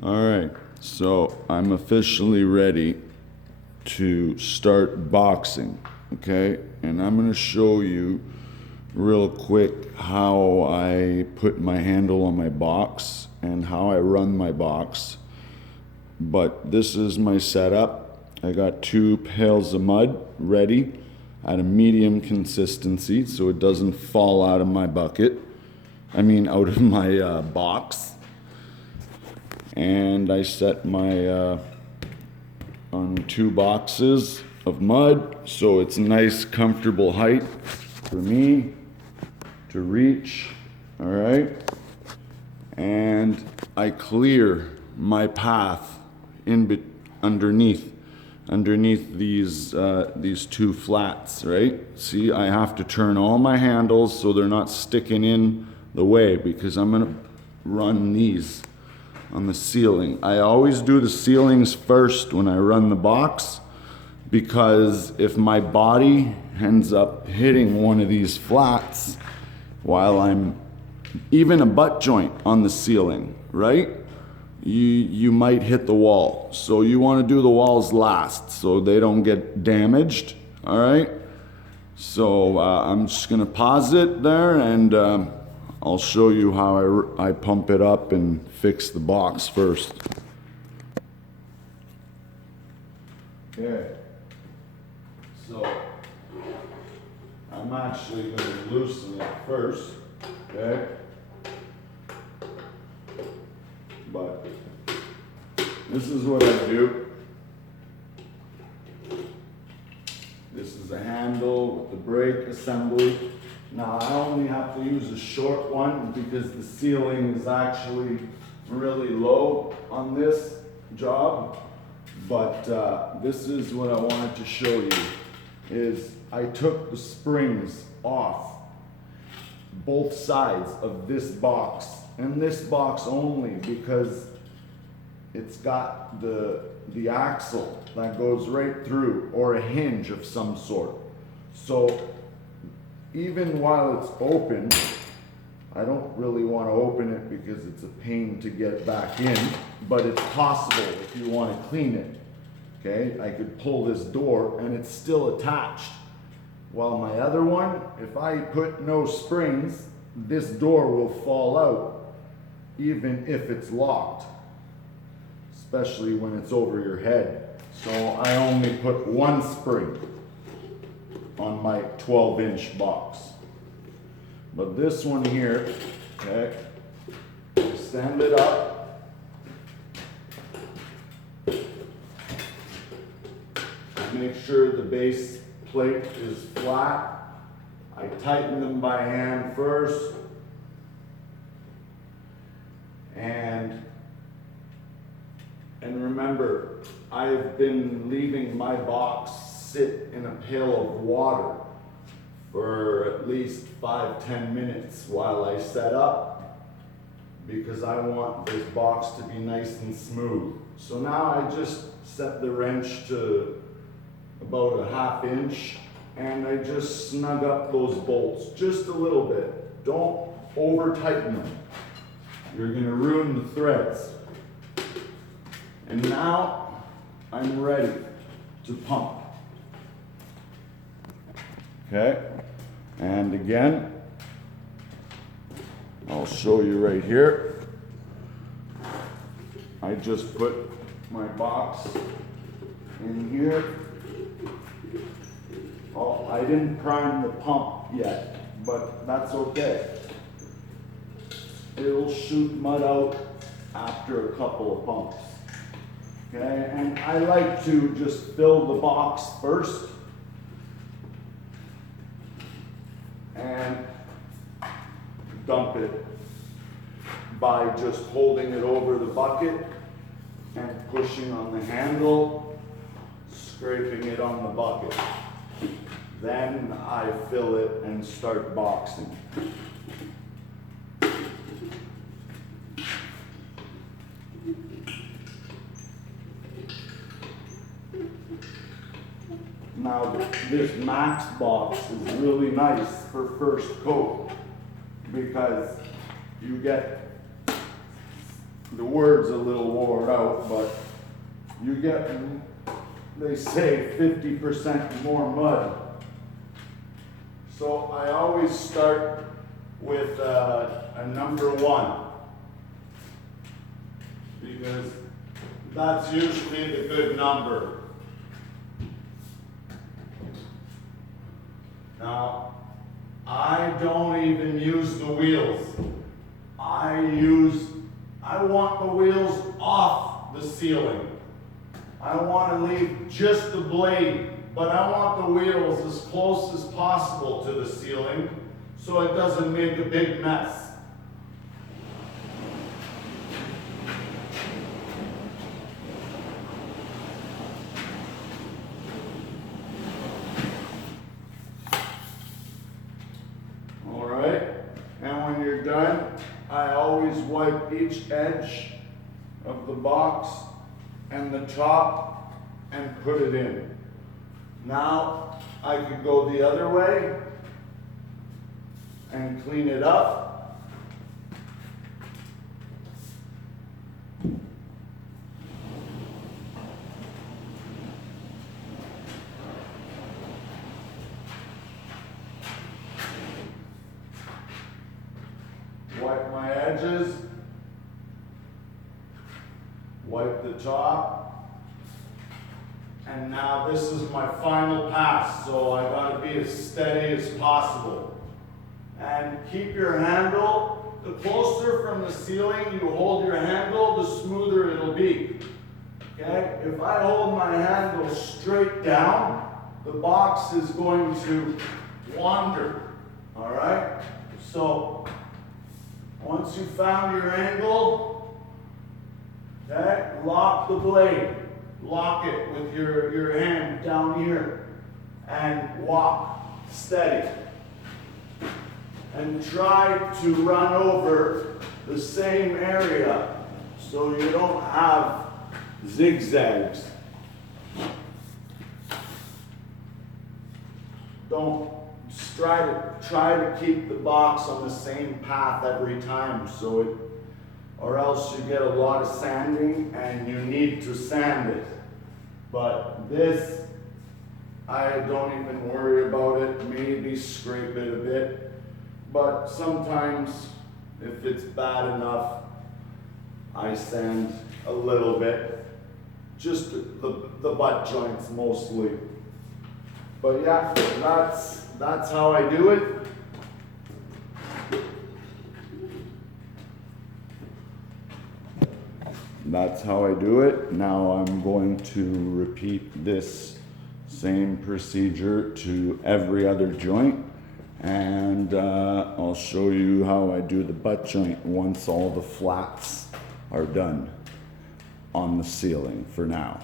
All right, so I'm officially ready to start boxing, okay? And I'm gonna show you real quick how I put my handle on my box and how I run my box. But this is my setup. I got 2 pails of mud ready at a medium consistency so it doesn't fall out of my bucket. Out of my box. And I set my on 2 boxes of mud so it's a nice comfortable height for me to reach. All right, and I clear my path underneath these 2 flats, right? See, I have to turn all my handles so they're not sticking in the way because I'm gonna run these on the ceiling. I always do the ceilings first when I run the box because if my body ends up hitting one of these flats while I'm even a butt joint on the ceiling, right? You might hit the wall. So you want to do the walls last so they don't get damaged, all right? So I'm just gonna pause it there and I'll show you how I pump it up and fix the box first. Okay, so I'm actually going to loosen it first, okay? But this is what I do. This is a handle with the brake assembly. Now I only have to use a short one because the ceiling is actually really low on this job. But this is what I wanted to show you, is I took the springs off both sides of this box, and this box only because it's got the axle that goes right through, or a hinge of some sort. So even while it's open, I don't really want to open it because it's a pain to get back in, but it's possible if you want to clean it. Okay, I could pull this door and it's still attached. While my other one, if I put no springs, this door will fall out even if it's locked, especially when it's over your head. So I only put 1 spring on my 12-inch box. But this one here, okay, stand it up. Make sure the base plate is flat. I tighten them by hand first. And remember, I've been leaving my box sit in a pail of water for at least 5-10 minutes while I set up because I want this box to be nice and smooth. So now I just set the wrench to about a 1/2 inch and I just snug up those bolts just a little bit. Don't over tighten them. You're gonna ruin the threads. And now I'm ready to pump. Okay, and again, I'll show you right here. I just put my box in here. Oh, I didn't prime the pump yet, but that's okay. It'll shoot mud out after a couple of pumps. Okay, and I like to just fill the box first and dump it by just holding it over the bucket and pushing on the handle, scraping it on the bucket. Then I fill it and start boxing. Now this Max box is really nice for first coat because you get the word's a little wore out, but you get, they say 50% more mud. So I always start with a number 1, because that's usually the good number. Now, I don't even use the wheels. I want the wheels off the ceiling. I want to leave just the blade, but I want the wheels as close as possible to the ceiling so it doesn't make a big mess. All right, and when you're done, I always wipe each edge of the box and the top and put it in. Now I could go the other way and clean it up. Wipe my edges, wipe the top, and now this is my final pass, so I gotta be as steady as possible. And keep your handle, the closer from the ceiling you hold your handle, the smoother it'll be. Okay, if I hold my handle straight down, the box is going to wander, all right? So, once you found your angle, okay, lock the blade. Lock it with your hand down here and walk steady. And try to run over the same area so you don't have zigzags. Don't try to keep the box on the same path every time, or else you get a lot of sanding and you need to sand it. But this, I don't even worry about it. Maybe scrape it a bit, but sometimes if it's bad enough, I sand a little bit, just the butt joints mostly. But yeah, that's how I do it. That's how I do it. Now I'm going to repeat this same procedure to every other joint, and I'll show you how I do the butt joint once all the flats are done on the ceiling for now.